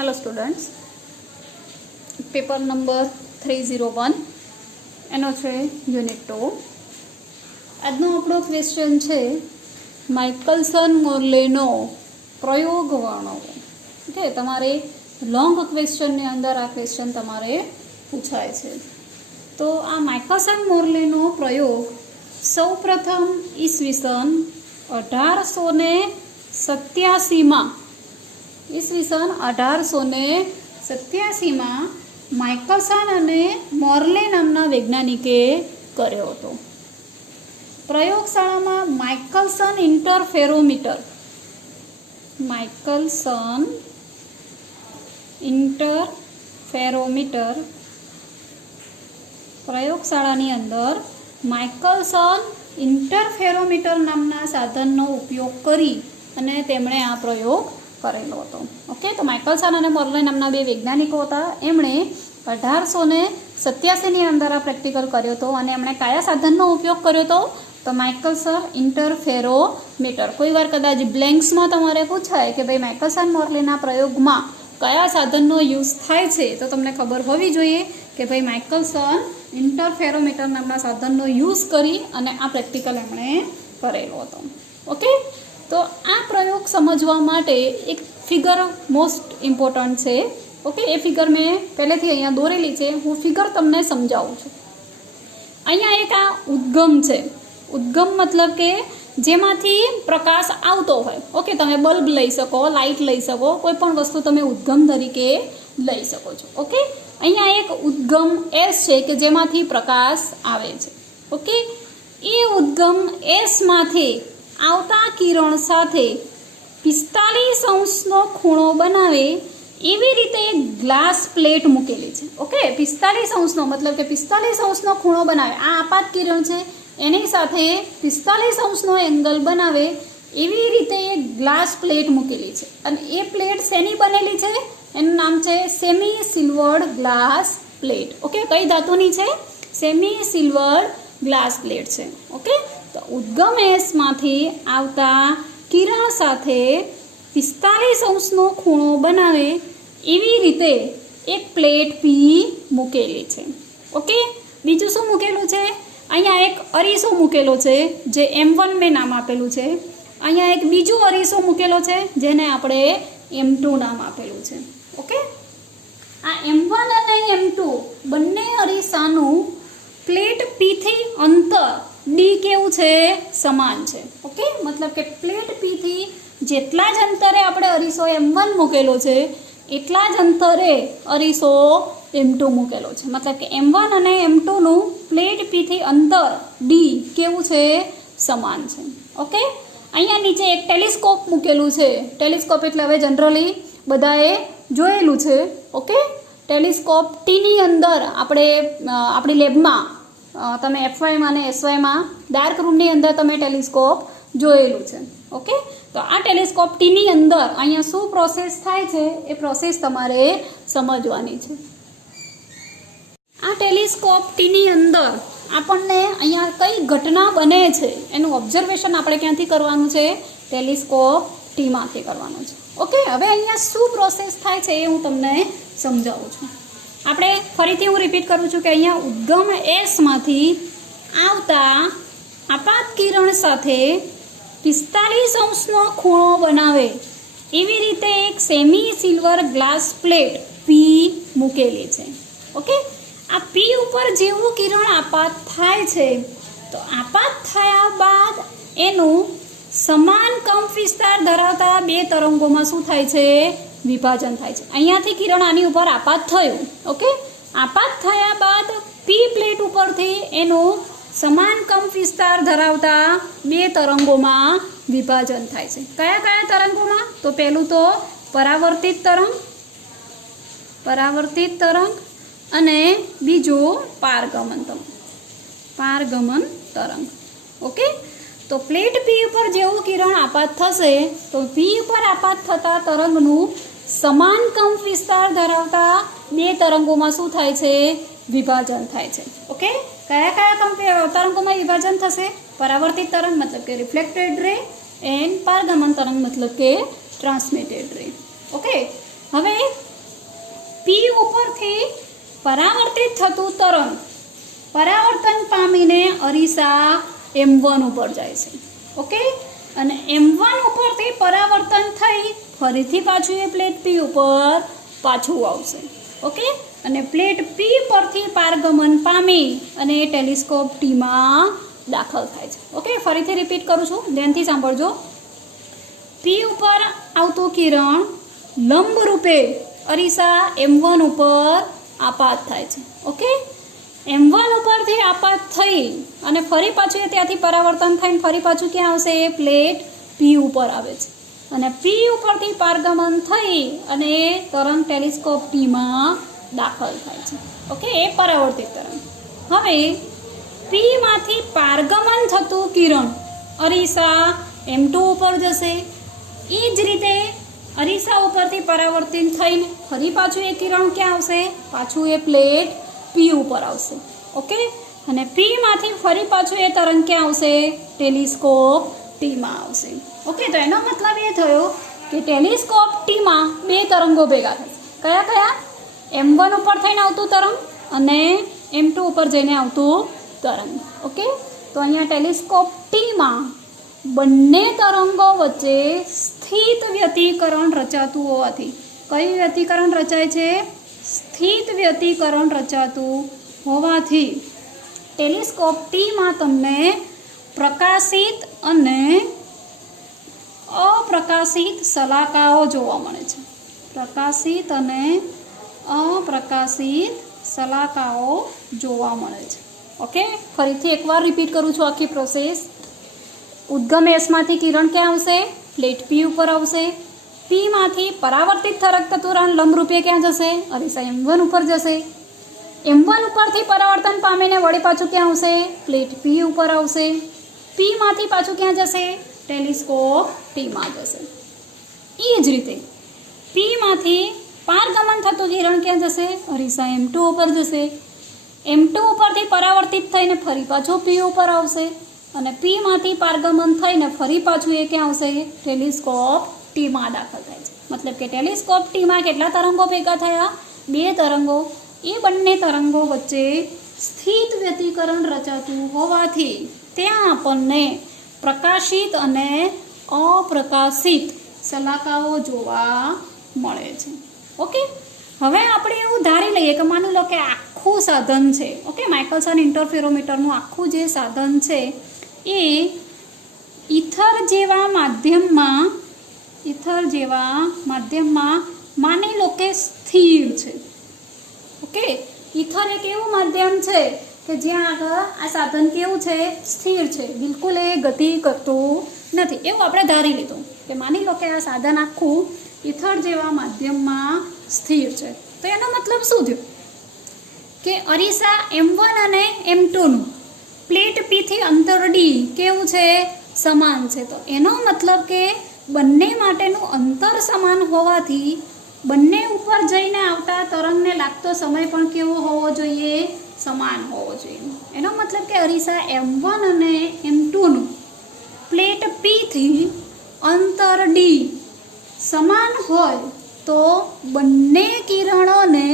Hello students, paper number 301 एनो छे unit 2। આજનો આપણો ક્વેશ્ચન છે માઇકલસન મોર્લેનો પ્રયોગ વર્ણવો। ઓકે, તમારે લોંગ ક્વેશ્ચનની અંદર આ ક્વેશ્ચન તમારે પૂછાય છે। તો આ માઇકલસન મોર્લેનો પ્રયોગ સૌપ્રથમ ઈસવીસન 1887માં ઈસવીસન 1887માં માઇકલસન અને મોર્લે નામના વૈજ્ઞાનિકે કર્યો હતો। પ્રયોગશાળામાં માઇકલસન ઇન્ટરફેરોમીટર પ્રયોગશાળાની અંદર માઇકલસન ઇન્ટરફેરોમીટર નામના સાધનનો ઉપયોગ કરી અને તેમણે આ પ્રયોગ કરેલો હતો। ઓકે, તો માઇકલસન અને મોર્લે નામના બે વૈજ્ઞાનિકો હતા। એમણે 1887ની અંદર આ પ્રેક્ટિકલ કર્યો હતો અને એમણે કયા સાધનનો ઉપયોગ કર્યો હતો? તો માઇકલસન ઇન્ટરફેરોમીટર। કોઈ વાર કદાચ બ્લેન્ક્સમાં તમારે પૂછાય કે ભાઈ માઇકલસન મોર્લેના પ્રયોગમાં કયા સાધનનો યુઝ થાય છે, તો તમને ખબર હોવી જોઈએ કે ભાઈ માઇકલસન ઇન્ટરફેરોમીટર નામના સાધનનો યુઝ કરી અને આ પ્રેક્ટિકલ એમણે કરેલો હતો। ઓકે, તો આ પ્રયોગ સમજવા માટે એક ફિગર મોસ્ટ ઇમ્પોર્ટન્ટ છે। ઓકે, એ ફિગર મેં પહેલેથી અહીંયા દોરેલી છે, હું ફિગર તમને સમજાવું છું। અહીંયા એક આ ઉદ્ગમ છે। ઉદ્ગમ મતલબ કે જેમાંથી પ્રકાશ આવતો હોય। ઓકે, તમે બલ્બ લઈ શકો, લાઇટ લઈ શકો, કોઈ પણ વસ્તુ તમે ઉદ્ગમ તરીકે લઈ શકો છો। ઓકે, અહીંયા એક ઉદ્ગમ એસ છે કે જેમાંથી પ્રકાશ આવે છે। ઓકે, એ ઉદ્ગમ એસમાંથી આવતા કિરણ સાથે 45 અંશનો ખૂણો બનાવે એવી રીતે એક ગ્લાસ પ્લેટ મૂકેલી છે। ઓકે, 45 અંશનો મતલબ કે 45 અંશનો ખૂણો બનાવે, આ આપાત કિરણ છે એની સાથે 45 અંશનો એંગલ બનાવે એવી રીતે એક ગ્લાસ પ્લેટ મૂકેલી છે। અને એ પ્લેટ શેની બનેલી છે? એનું નામ છે સેમી સિલ્વર્ડ ગ્લાસ પ્લેટ। ઓકે, કઈ ધાતુની છે? સેમી સિલ્વર્ડ ગ્લાસ પ્લેટ છે। ઓકે, તો ઉદ્ગમ એસમાંથી આવતા કિરણ સાથે 45 અંશનો ખૂણો બનાવે એવી રીતે એક પ્લેટ પી મૂકેલી છે। ઓકે, બીજું શું મૂકેલું છે? અહીંયા એક અરીસો મૂકેલો છે જે M1 મેં નામ આપેલું છે। અહીંયા એક બીજો અરીસો મૂકેલો છે જેને આપણે M2 નામ આપેલું છે। ઓકે, આ M1 અને M2 બંને અરીસાનું પ્લેટ પીથી અંતર ડી કેવું છે? સમાન છે। ઓકે, મતલબ કે પ્લેટ પીથી જેટલા જ અંતરે આપણે અરીસો M1 મૂકેલો છે એટલા જ અંતરે અરીસો M2 મૂકેલો છે। મતલબ કે M1 અને M2નું પ્લેટ પીથી અંતર ડી કેવું છે? સમાન છે। ઓકે, અહીંયા નીચે એક ટેલિસ્કોપ મૂકેલું છે। ટેલિસ્કોપ એટલે હવે જનરલી બધાએ જોયેલું છે। ઓકે, ટેલિસ્કોપ ટીની અંદર આપણી લેબમાં તમે FYમાં અને SYમાં ડાર્ક રૂમની અંદર તમે ટેલિસ્કોપ જોયેલું છે। ઓકે, તો આ ટેલિસ્કોપ ટીની અંદર અહીંયા શું પ્રોસેસ થાય છે એ પ્રોસેસ તમારે સમજવાની છે। આ ટેલિસ્કોપ ટીની અંદર આપણને અહીંયા કઈ ઘટના બને છે એનું ઓબ્ઝર્વેશન આપણે ક્યાંથી કરવાનું છે? ટેલિસ્કોપ ટીમાંથી કરવાનું છે। ઓકે, હવે અહીંયા શું પ્રોસેસ થાય છે એ હું તમને સમજાવું છું। આપણે ફરીથી હું રિપીટ કરું છું કે અહીંયા ઉદ્ગમ એસમાંથી આવતા આપાત કિરણ સાથે 45 અંશનો ખૂણો બનાવે એવી રીતે એક સેમી સિલ્વર ગ્લાસ પ્લેટ પી મૂકેલી છે। ઓકે, આ પી ઉપર જેવું કિરણ આપાત થાય છે તો આપાત થયા બાદ એનું સમાન કંપ વિસ્તાર ધરાવતા બે તરંગોમાં શું થાય છે? વિભાજન થાય છે। અહીંયાથી કિરણ આની ઉપર આપાત થયું। ઓકે, આપાત થયા બાદ પી પ્લેટ ઉપરથી એનું સમાન કંપ વિસ્તાર ધરાવતા બે તરંગોમાં વિભાજન થાય છે। કયા કયા તરંગોમાં? તો પહેલું તો પરાવર્તિત તરંગ અને બીજું પારગમન તરંગ। ઓકે, તો પ્લેટ પી ઉપર જેવું કિરણ આપાત થશે તો પી ઉપર આપાત થતા તરંગનું સમાન કંપ વિસ્તાર ધરાવતા બે તરંગોમાં શું થાય છે? વિભાજન થાય છે। ઓકે, કયા કયા તરંગોમાં વિભાજન થશે? પરાવર્તિત તરંગ મતલબ કે રિફ્લેક્ટેડ રે એન્ડ પારગમન તરંગ મતલબ કે ટ્રાન્સમિટેડ રે। ઓકે, હવે પી ઉપરથી પરાવર્તિત થતું તરંગ પરાવર્તન પામીને અરીસા M1 ઉપર જાય છે. ઓકે, અને M1 ઉપરથી પરાવર્તન થઈ ફરીથી પાછું એ પ્લેટ P ઉપર પાછું આવશે. ઓકે, અને પ્લેટ P પરથી પારગમન પામી અને એ ટેલિસ્કોપ Tમાં દાખલ થાય છે. ઓકે, ફરીથી રિપીટ કરું છું, ધ્યાનથી સાંભળજો. P ઉપર આવતું કિરણ લંબ રૂપે અરીસા M1 ઉપર આપાત થાય છે. ઓકે, M1 ઉપરથી આપાત થઈ અને ફરી પાછું એ ત્યાંથી પરાવર્તન થઈને ફરી પાછું ક્યાં આવશે? એ પ્લેટ P ઉપર આવે છે અને P ઉપરથી પારગમન થઈ અને એ તરંગ ટેલિસ્કોપ Tમાં દાખલ થાય છે. ઓકે, એ પરાવર્તિત તરંગ. હવે P માંથી પારગમન થતું કિરણ અરીસા M2 ઉપર જશે. એ જ રીતે અરીસા ઉપરથી પરાવર્તિત થઈને ફરી પાછું એ કિરણ ક્યાં આવશે? પાછું એ પ્લેટ P ઉપર આવશે. ઓકે, અને P માંથી ફરી પાછું એ તરંગ ક્યાં આવશે? ટેલિસ્કોપ Tમાં આવશે. ઓકે, તો એનો મતલબ એ થયો કે ટેલિસ્કોપ Tમાં બે તરંગો ભેગા થશે. કયા કયા? M1 ઉપર થઈને આવતું તરંગ અને M2 ઉપર જઈને આવતું તરંગ. ઓકે, તો અહીંયા ટેલિસ્કોપ Tમાં બંને તરંગો વચ્ચે સ્થિત વ્યતિકરણ રચાતું હોવાથી, કયું વ્યતિકરણ રચાય છે? સ્થિત વ્યતિકરણ રચાતું હોવાથી ટેલિસ્કોપ Tમાં તમને પ્રકાશિત અને અપ્રકાશિત શલાકાઓ જોવા મળે છે. પ્રકાશિત અને અપ્રકાશિત શલાકાઓ જોવા મળે છે. ઓકે, ફરીથી એકવાર રિપીટ કરું છું આખી પ્રોસેસ. ઉદ્ગમ એસમાંથી કિરણ ક્યાં આવશે? પ્લેટ P ઉપર આવશે. P માંથી પરાવર્તિત થતું તરંગ લંબરૂપે ક્યાં જશે? અરીસા M1 ઉપર જશે. M1 ઉપરથી પરાવર્તન પામીને વળી પાછું ક્યાં આવશે? પ્લેટ P ઉપર આવશે. P માંથી પાછું ક્યાં જશે? ટેલિસ્કોપ Tમાં જશે. એ જ રીતે P માંથી પારગમન થતું કિરણ ક્યાં જશે? અરીસા M2 ઉપર જશે. M2 ઉપરથી પરાવર્તિત થઈને ફરી પાછું P ઉપર આવશે અને P માંથી પારગમન થઈને ફરી પાછું એ ક્યાં આવશે? ટેલિસ્કોપ Tમાં દાખલ થાય છે. મતલબ કે ટેલિસ્કોપ Tમાં કેટલા તરંગો ભેગા થયા? બે તરંગો. એ બંને તરંગો વચ્ચે સ્થિત વ્યતિકરણ રચાતું હોવાથી ત્યાં આપણને પ્રકાશિત અને અપ્રકાશિત શલાકાઓ જોવા મળે છે. ઓકે, હવે આપણે એવું ધારી લઈએ કે માની લો કે આખું સાધન છે. ઓકે, માઇકલસન ઇન્ટરફેરોમીટરનું આખું જે સાધન છે એ ઇથર જેવા માધ્યમમાં માની લો કે સ્થિર છે. ઓકે, ઇથર એક એવું માધ્યમ છે કે જ્યાં આગળ આ સાધન કેવું છે? સ્થિર છે, બિલકુલ એ ગતિ કરતું નથી. એવું આપણે ધારી લીધું કે માની લો કે આ સાધન આખું ઇથર જેવા માધ્યમમાં સ્થિર છે. તો એનો મતલબ શું થયો? કે અરીસા M1 અને M2નું પ્લેટ P થી અંતર D કેવું છે? સમાન છે. તો એનો મતલબ કે બંને માટેનું અંતર સમાન હોવાથી બંને ઉપર જઈને આવતા તરંગને લાગતો સમય પણ કેવો હોવો જોઈએ? સમાન હોવો જોઈએ. એનો મતલબ કે અરીસા M1 અને M2નું પ્લેટ P થી અંતર D સમાન હોય તો બંને કિરણોને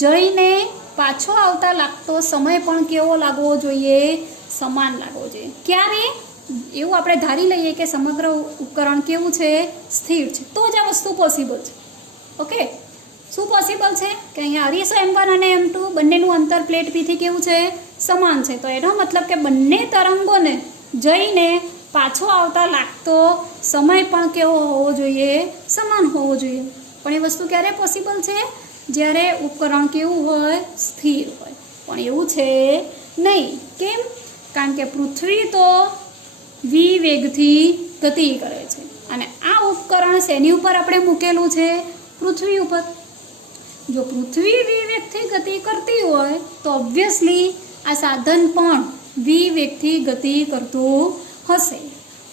જઈને પાછો આવતા લાગતો સમય પણ કેવો લાગવો જોઈએ? સમાન લાગવો જોઈએ. ક્યારે? એવું આપણે ધારી લઈએ કે સમગ્ર ઉપકરણ કેવું છે? સ્થિર છે. તો જ આ વસ્તુ પોસિબલ છે. ઓકે, શું પોસિબલ છે? કે અહીંયા અરીસો M1 અને M2 બંનેનું અંતર પ્લેટ P થી કેવું છે? સમાન છે. તો એનો મતલબ કે બંને તરંગોને જઈને પાછો આવતા લાગતો સમય પણ કેવો હોવો જોઈએ? સમાન હોવો જોઈએ. પણ એ વસ્તુ ક્યારે પોસિબલ છે? જ્યારે ઉપકરણ કેવું હોય? સ્થિર હોય. પણ એવું છે નહીં. કેમ? કારણ કે પૃથ્વી તો v વેગથી ગતિ કરે છે અને આ ઉપકરણ શેની ઉપર આપણે મૂકેલું છે? પૃથ્વી ઉપર. જો પૃથ્વી v વેગથી ગતિ કરતી હોય તો ઓબ્વિયસલી આ સાધન પણ v વેગથી ગતિ કરતું હશે.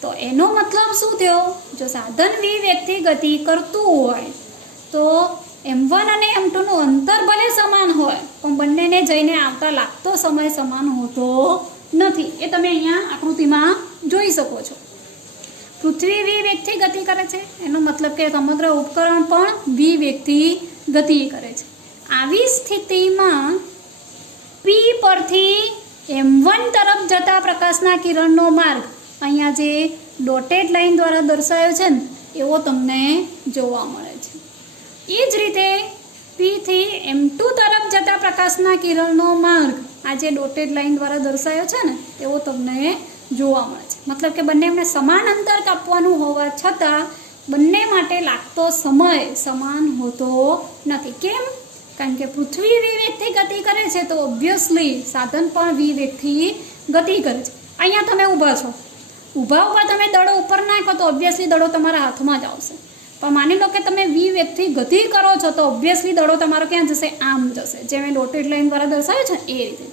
તો એનો મતલબ શું થયો? જો સાધન v વેગથી ગતિ કરતું હોય તો M1 અને M2નું અંતર ભલે સમાન હોય પણ બંનેને જઈને આવતા લાગતો સમય સમાન હોતો નથી. એ તમે અહીંયા આકૃતિમાં જોઈ શકો છો. પૃથ્વી v વેગથી ગતિ કરે છે એનો મતલબ કે સમગ્ર ઉપકરણ પણ v વેગથી ગતિ કરે છે. આવી સ્થિતિમાં P પરથી M1 તરફ જતા પ્રકાશના કિરણનો માર્ગ અહીંયા જે ડોટેડ લાઈન દ્વારા દર્શાવ્યો છે ને એવો તમને જોવા મળે છે. એ જ રીતે P થી M2 તરફ જતા પ્રકાશના કિરણનો માર્ગ આ જે ડોટેડ લાઈન દ્વારા દર્શાવ્યો છે ને એવો તમને જોવા મળે છે. મતલબ કે બંનેને સમાન અંતર કાપવાનું હોવા છતાં બંને માટે લાગતો સમય સમાન હોતો નથી. કેમ? કારણ કે પૃથ્વી v વેગથી ગતિ કરે છે તો ઓબ્વિયસલી સાધન પણ v વેગથી ગતિ કરે છે. અહીંયા તમે ઊભા છો, ઊભા તમે દડો ઉપર નાખો તો ઓબ્વિયસલી દડો તમારા હાથમાં જ આવશે. પણ માની લો કે તમે v વેગથી ગતિ કરો છો તો ઓબ્વિયસલી દડો તમારો ક્યાં જશે? આમ જશે, જે મેં ડોટેડ લાઈન દ્વારા દર્શાવ્યું છે એ રીતે.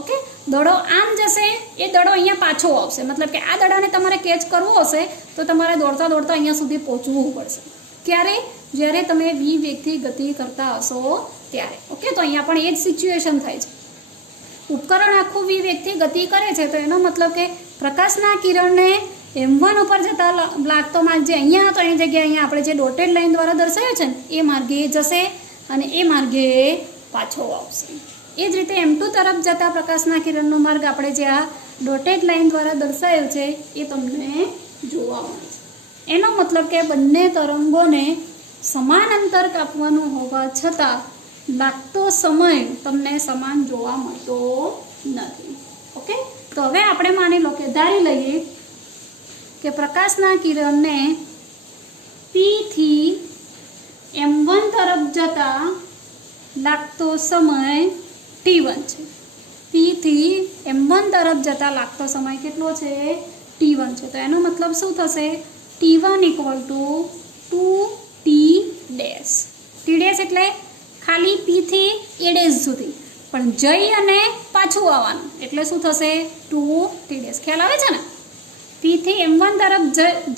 ઓકે, દડો આમ જશે, એ દડો અહીંયા પાછો આવશે. મતલબ કે આ દડાને તમારે કેચ કરવો હશે તો તમારે દોડતા દોડતા અહીંયા સુધી પહોંચવું પડશે. ક્યારે? જ્યારે તમે v વેગથી ગતિ કરતા હશો ત્યારે. ઓકે, તો અહીંયા પણ એ જ સિચ્યુએશન થાય છે. ઉપકરણ આખું v વેગથી ગતિ કરે છે તો એનો મતલબ કે પ્રકાશના કિરણને M1 ઉપર જતા લાગતો માર્ગ જે અહીંયા હતો એની જગ્યાએ અહીંયા આપણે જે ડોટેડ લાઈન દ્વારા દર્શાવ્યો છે ને એ માર્ગે જશે અને એ માર્ગે પાછો આવશે. એ જ રીતે M2 તરફ જતા પ્રકાશના કિરણનો માર્ગ આપણે જે આ ડોટેડ લાઈન દ્વારા દર્શાવ્યો છે એ તમને જોવા મળે છે. એનો મતલબ કે બંને તરંગોને સમાન અંતર કાપવાનું હોવા છતાં લાગતો સમય તમને સમાન જોવા મળતો નથી. ઓકે, તો હવે આપણે માની લો કે ધારી લઈએ કે પ્રકાશના કિરણને P થી M1 તરફ જતા લાગતો સમય T1 છે. P થી M1 તરફ જતા લાગતો સમય કેટલો છે? T1 છે. તો એનો મતલબ શું થશે? T1 = 2T dash. T dash એટલે ખાલી P થી A ડેશ સુધી, પણ જઈ અને પાછું આવવાનું એટલે શું થશે? 2T dash. ખ્યાલ આવે છે ને? P થી M1 તરફ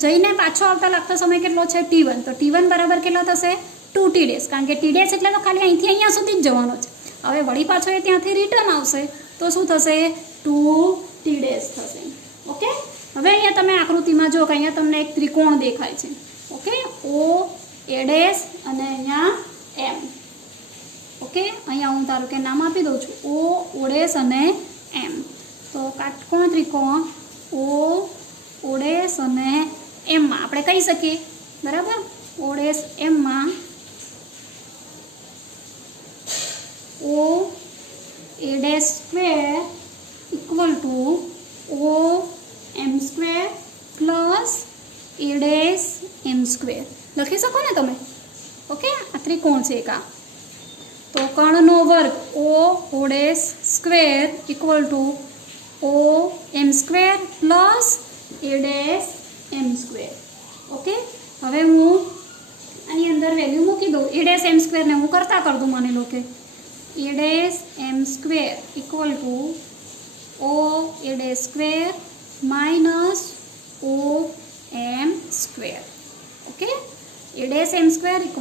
જઈને પાછો આવતા લાગતો સમય કેટલો છે? T1. તો T1 બરાબર કેટલો થશે? 2T dash. કારણ કે T ડેશ એટલે તો ખાલી અહીંથી અહીંયા સુધી જ જવાનો છે. હવે વળી પાછો એ ત્યાંથી રિટર્ન આવશે તો શું થશે? 2T ડેશ થશે. ઓકે, હવે અહીંયા તમે આકૃતિમાં જો કે અહીંયા તમને એક ત્રિકોણ દેખાય છે. ઓકે, O A ડેશ અને અહીંયા M. ઓકે, અહીંયા હું ધારો કે નામ આપી દઉં છું O ડેશ અને M. તો કાટકોણ ત્રિકોણ O ડેશ અને M માં આપણે કહી શકીએ, બરાબર? O ડેશ M માં O A dash square = O M square plus A dash M square લખી શકો ને તમે. ઓકે, આ ત્રિકોણ છે એક આ. તો કર્ણનો વર્ગ O dash square = O M square plus A dash M square. Okay, હવે હું આની અંદર વેલ્યુ મૂકી દઉં. A ડેશ M સ્ક્વેરને હું કરતા કર દઉં. માની લો કે A dash M square = O A dash square minus O M square. Okay, A dash M square =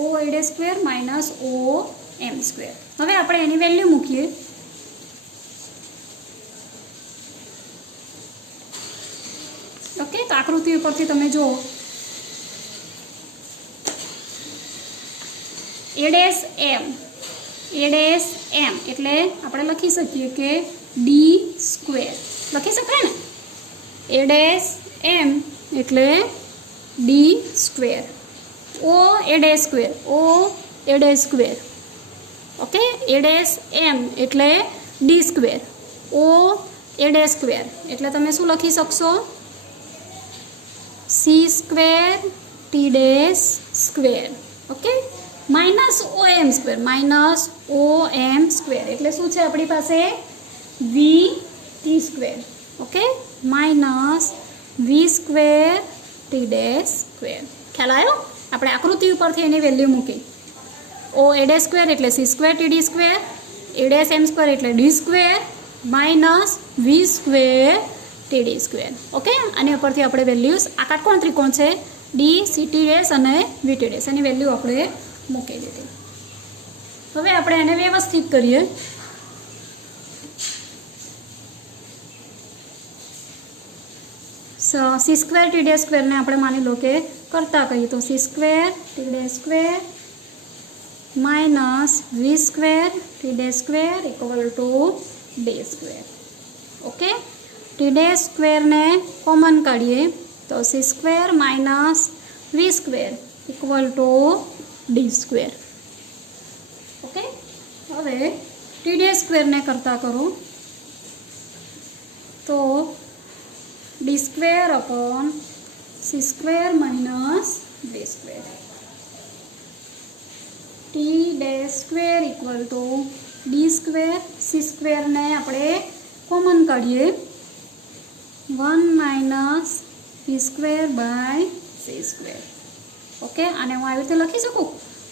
O A dash square minus O M square. હવે આપણે એની વેલ્યુ મૂકીએ. ઓકે, તો આકૃતિ ઉપરથી તમે જુઓ A ડેશ M એટલે આપણે લખી શકીએ કે D સ્ક્વેર લખી શકાય ને? A ડેશ M એટલે D square. O A dash square okay, A dash M એટલે D square. O A dash square એટલે તમે શું લખી શકશો? C square T dash square. Okay, minus OM square એટલે શું છે આપણી પાસે? VT square. Okay, minus V square T dash square. ખ્યાલ આવ્યો? આપણે આકૃતિ ઉપરથી એની વેલ્યુ મૂકી. O A ડેશ સ્ક્વેર એટલે C square T D square, A dash M square એટલે D square minus V square T D square. Okay, આની ઉપરથી આપણે વેલ્યુઝ આ કાટકોણ ત્રિકોણ છે D C T ડેશ અને V T ડેશ એની વેલ્યુ આપણે મૂકી દીધી. હવે આપણે એને વ્યવસ્થિત કરીએ. C સ્ક્વેર T ડેશ સ્ક્વેરને આપણે માની લો કે કરતા કહીએ તો C square T dash square minus V square T dash square equal to D square. Okay, T dash square ने कॉमन काढ़ीए तो C square minus V square equal to D square. Okay, हवे टी डे स्क्वेर ने करता करूँ तो D square upon C square minus V square T dash square equal to D square. C square ने आपणे common काढ़ीए 1 minus V square by C square. Okay, आने हूँ आ रीते लखी सकूँ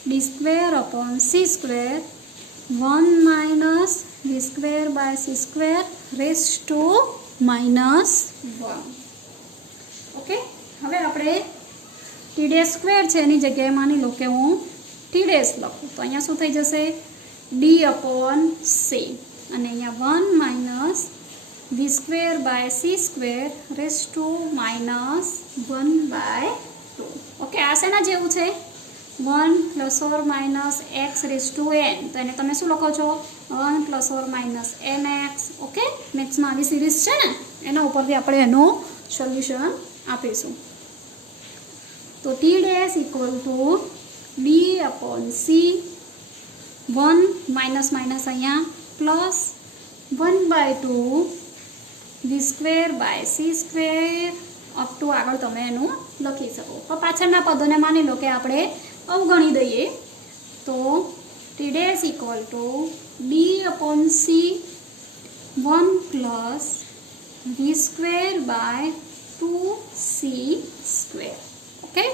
D square upon C square 1 minus V square by C square raise to -1। Okay, हवे आपणे टी डे स्क्वेर छे एनी जग्याए मानी लो के हूँ टी डेस लखूँ तो अहींया शुं थई जशे डी अपॉन सी अने अहींया 1 minus V square by C square raise to -1/2। Okay, आ शेना जेवुं छे 1 ± x रेस टू n तो एने तमे शुं लखो छो 1 ± nx। ओके, नेक्स्ट में आवी सीरीज छे ने एना उपरथी आपणे एनो सोल्यूशन आपीशुं। तो T dash equal to D upon C 1 minus minus अहींया plus 1/2 V square by C square up to आगळ तमे एनु लखी शको। तो पाछळना पदोने मानी लो के आपणे अवगणी दईए तो T dash equal to D upon C 1 plus V square by 2c square. Okay,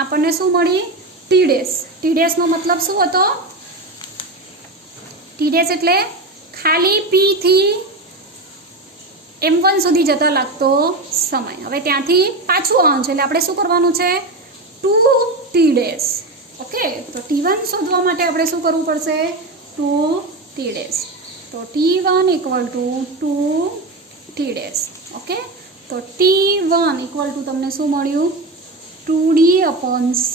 आपणे शुं मळी टी डैश नो मतलब शुं हतो टी डैश एटले खाली पी थी m1 सुधी जता लागतो समय। हवे त्यांथी पाछुं आवવાનું છે એટલે આપણે શું કરવાનું છે 2t ડેશ। ओके, तो t1 શોધવા માટે આપણે શું કરવું પડશે 2t ડેશ। तो t1 equal to 2t dash. Okay, तो t1 इक्वल टू तमने शू मळ्युं 2d upon c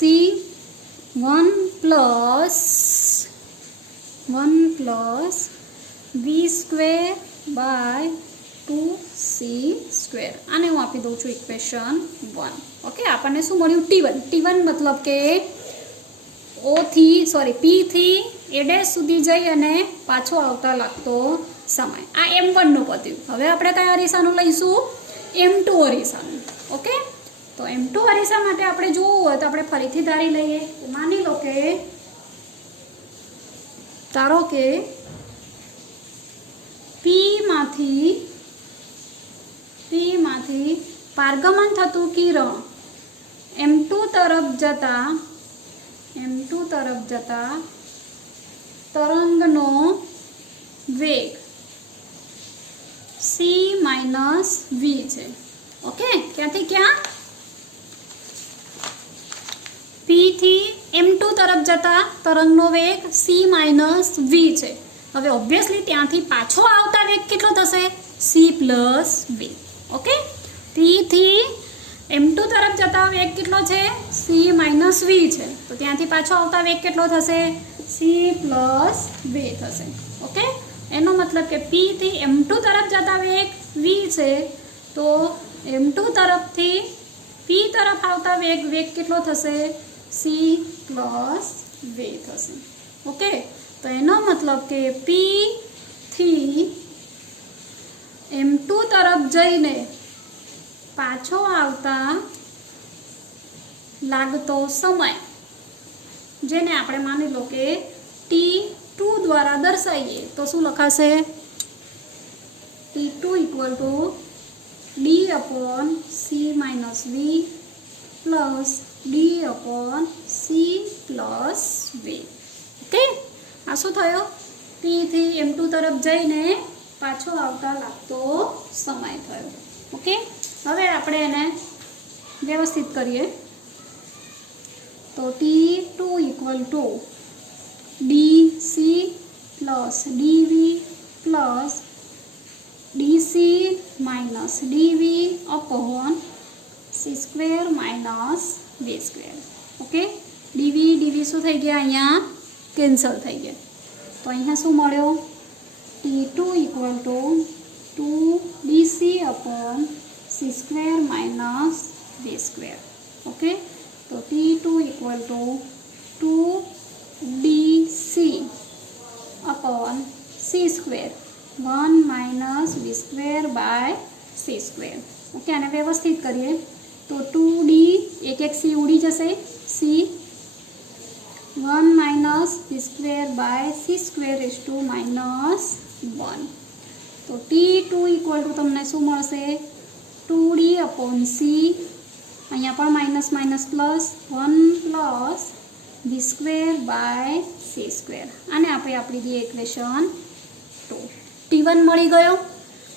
1 plus V square by 2c square. आने हूँ आपी दઉં છું इक्वेशन 1। ओके, आपने शू मळ्युं t1 मतलब के ओ थी सॉरी p थी ए डैश सुधी जई अने पाछो आवता लागतो समय। आ m1 નું પત્યું। હવે આપણે કયા અરીસાનું લઈશું m2 અરીસાનું। ઓકે, તો m2 અરીસા માટે આપણે જોવું હોય તો આપણે ફરીથી ધારી લઈએ। માની લો કે ધારો કે p માંથી પારગમન થતું કિરણ m2 તરફ જતા तरंगनो वेग c माइनस v है। ओके, क्या थी क्या p थी m2 तरफ जता तरंगनो वेग c माइनस v है। हवे ऑब्वियसली त्यांथी पाछो आवता वेग केटलो थशे c plus v। Okay, p थी m2 तरफ जता वेग केटलो छे c माइनस v है, तो त्यांथी पाछो आवता वेग केटलो थशे c प्लस v थशे। ओके, एनो मतलब के p थी m2 तरफ जता वेग v है, तो m2 तरफ थी p तरफ आवता वेग केटलो थशे c प्लस v थशे। ओके, तो एनो मतलब के p थी m2 तरफ जईने पाछो आवता लागतो समय जेने आपणे मानी लो के t2 द्वारा दर्शाईए तो शू लखाशे t2 equal to d upon c minus v plus d upon c plus v। Okay, आ शू थयो p थी m2 तरफ जईने पाछो आवता लागतो समय थयो। ओके, हवे आपणे एने व्यवस्थित करीए तो t2 equal to dc plus dv plus dc minus dv upon c square minus v square. Okay, dv शू थई गया अहींया કેન્સલ થઈ ગયા. તો અહીંયા શું મળ્યો? T2 equal to 2BC upon C² minus V². Okay, તો T2 equal to 2BC upon C² 1 minus V² by C². Okay, આને વ્યવસ્થિત કરીએ તો 2D એક C ઉડી જશે, C 1 minus V² by C² is to minus 1. તો T2 ઇક્વલ ટુ તમને શું મળશે? 2D અપોન C, અહીંયા પણ minus minus plus 1 plus V² by C². આને આપણે આપી દઈએ ઇક્વેશન 2. T1 મળી ગયો.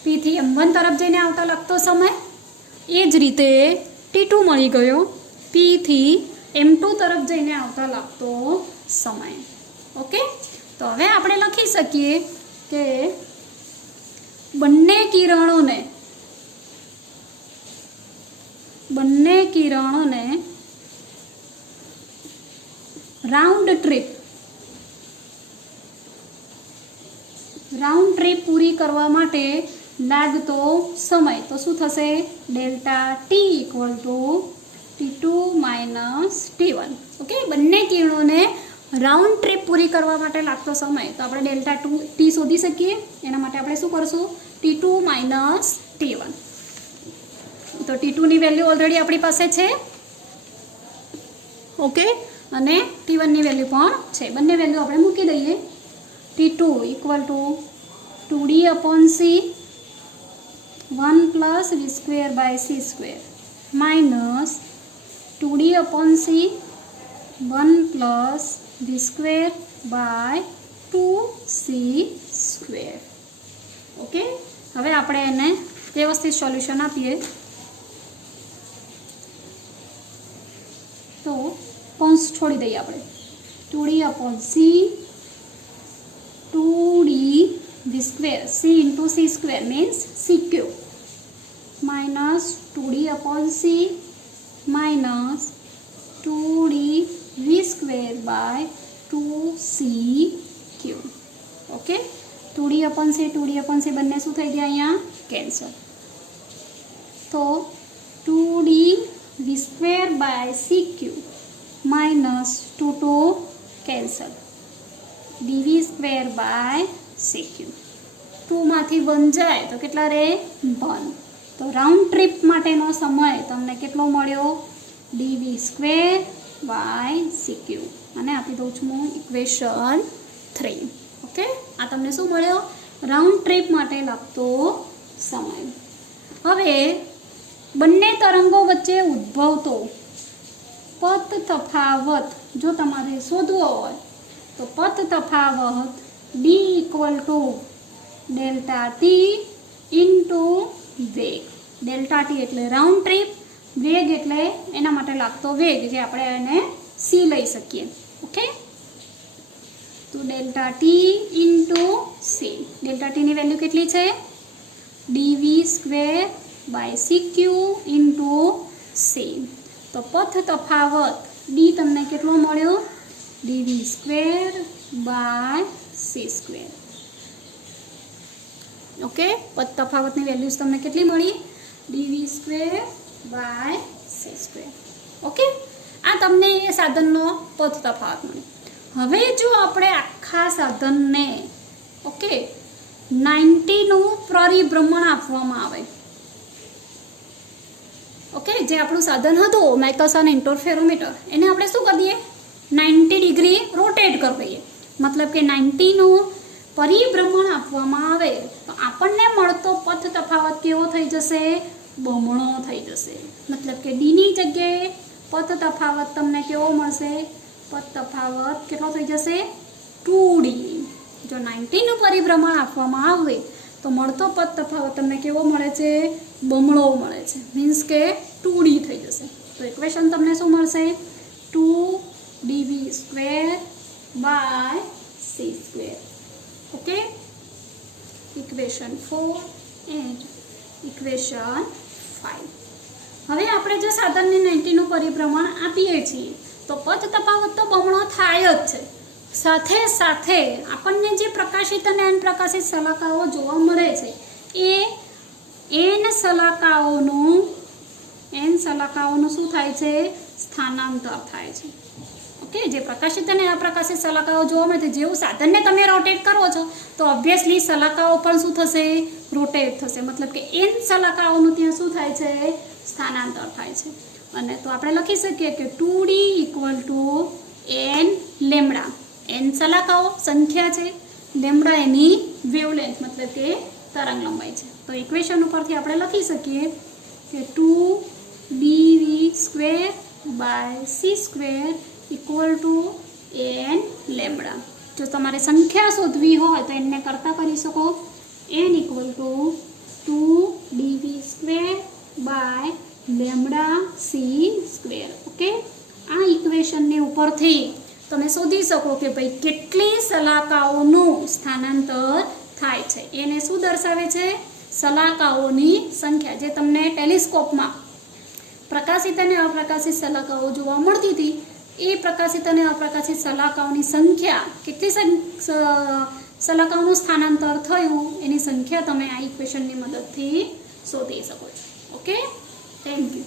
P થી M1 તરફ જઈને આવતા લાગતો સમય. એ જ રીતે T2 મળી ગયો. P થી M2 તરફ જઈને આવતા લાગતો સમય. ઓકે, તો હવે આપણે લખી શકીએ કે બંને કિરણોને રાઉન્ડ ટ્રીપ પૂરી કરવા માટે લાગતો સમય તો શું થશે? Delta T equal to T2 minus T1. Okay, બંને કિરણોને રાઉન્ડ ટ્રીપ પૂરી કરવા માટે લાગતો સમય તો આપણે ડેલ્ટા ટી શોધી શકીએ. એના માટે આપણે શું કરશું? T2 minus T1. તો T2ની વેલ્યુ ઓલરેડી આપણી પાસે છે. ઓકે, અને T1ની વેલ્યુ પણ છે. બંને વેલ્યુ આપણે મૂકી દઈએ. T2 equal to 2D upon C 1 plus V² by C² minus 2D upon C 1 plus V² by 2C². Okay, હવે આપણે એને વ્યવસ્થિત સોલ્યુશન આપીએ તો કૌંસ છોડી દઈએ આપણે. 2D upon C 2D V² C into C² means CQ minus 2D upon C minus 2D V² by 2CQ. Okay, 2D upon C બંને શું થઈ ગયા? અહીંયા કેન્સલ. તો 2D V² by CQ minus 2 cancel, dV² by CQ. 2 માંથી 1 જાય તો કેટલા રહે? 1. તો રાઉન્ડ ટ્રીપ માટેનો સમય તમને કેટલો મળ્યો? dV² by CQ. અને આપી દઉં છું હું ઇક્વેશન 3. ઓકે, આ તમને શું મળ્યો? રાઉન્ડ ટ્રીપ માટે લાગતો સમય. હવે બંને તરંગો વચ્ચે ઉદ્ભવતો પથ તફાવત જો તમારે શોધવો હોય તો પથ તફાવત D equal to delta T into વેગ. ડેલ્ટા ટી એટલે રાઉન્ડ ટ્રીપ, વેગ એટલે એના માટે લાગતો વેગ જે આપણે એને C લઈ શકીએ. ઓકે, તો delta T into C. Delta ટીની વેલ્યુ કેટલી છે? dV² by CQ into C. તો પથ તફાવત D તમને કેટલો મળ્યો? dV² by C². ઓકે, પથ તફાવતની વેલ્યુઝ તમને કેટલી મળી? dV² by C². ઓકે, આ તમને એ સાધનનો પથ તફાવત મળ્યો. હવે જો આપણે આખા સાધનને 90નું પરિભ્રમણ આપવામાં આવે, ઓકે, જે આપણું સાધન હતું માઇકલસન ઇન્ટરફેરોમીટર, એને આપણે શું કરી દઈએ? 90 ડિગ્રી રોટેટ કરી દઈએ. મતલબ કે 90નું પરિભ્રમણ આપવામાં આવે તો આપણને મળતો પથ તફાવત કેવો થઈ જશે? બમણો થઈ જશે. મતલબ કે ડીની જગ્યાએ પથ તફાવત તમને કેવો મળશે? પથ તફાવત કેટલો થઈ જશે? 2D. જો 90નું પરિભ્રમણ આપવામાં આવે તો મળતો પથ તફાવત તમને કેવો મળે છે? બમણો મળે છે. મીન્સ કે 2D થઈ જશે. તો ઇક્વેશન તમને શું મળશે? 2dV² by C². Okay, equation 4 and equation 5. હવે આપણે જો સાધનને 90નું પરિભ્રમણ આપીએ છીએ તો પથ તફાવત તો બમણો થાય જ છે. સાથે સાથે આપણને જે પ્રકાશિત અને અનપ્રકાશિત શલાકાઓ જોવા મળે છે એ એન શલાકાઓનું શું થાય છે? સ્થાનાંતર થાય છે. ઓકે, જે પ્રકાશિત અને અપ્રકાશિત શલાકાઓ જોવા મળે છે, જેવું સાધનને તમે રોટેટ કરો છો તો ઓબ્વિયસલી શલાકાઓ પણ શું થશે? રોટેટ થશે. મતલબ કે એન શલાકાઓનું ત્યાં શું થાય છે? સ્થાનાંતર થાય છે. અને તો આપણે લખી શકીએ કે 2D = n લેમ્બડા. એન શલાકાઓ સંખ્યા છે, લેમ્બડા એની વેવલેન્થ મતલબ કે તરંગ લંબાઈ છે. તો ઇક્વેશન ઉપરથી આપણે લખી શકીએ કે 2dv²/c² = n લેમ્બડા. જો તમારે સંખ્યા શોધવી હોય તો એને કરતા કરી શકો. n = 2dv²/λc². ઓકે, આ ઇક્વેશનની ઉપરથી તમે શોધી શકો કે ભાઈ કેટલી શલાકાઓનું સ્થાનાંતર થાય છે. એને શું દર્શાવે છે? શલાકાઓની સંખ્યા. જે તમને ટેલિસ્કોપમાં પ્રકાશિત અને અપ્રકાશિત શલાકાઓ જોવા મળતી હતી એ પ્રકાશિત અને અપ્રકાશિત શલાકાઓની સંખ્યા, કેટલી શલાકાઓનું સ્થાનાંતર થયું એની સંખ્યા તમે આ ઇક્વેશનની મદદથી શોધી શકો છો. Okay, thank you.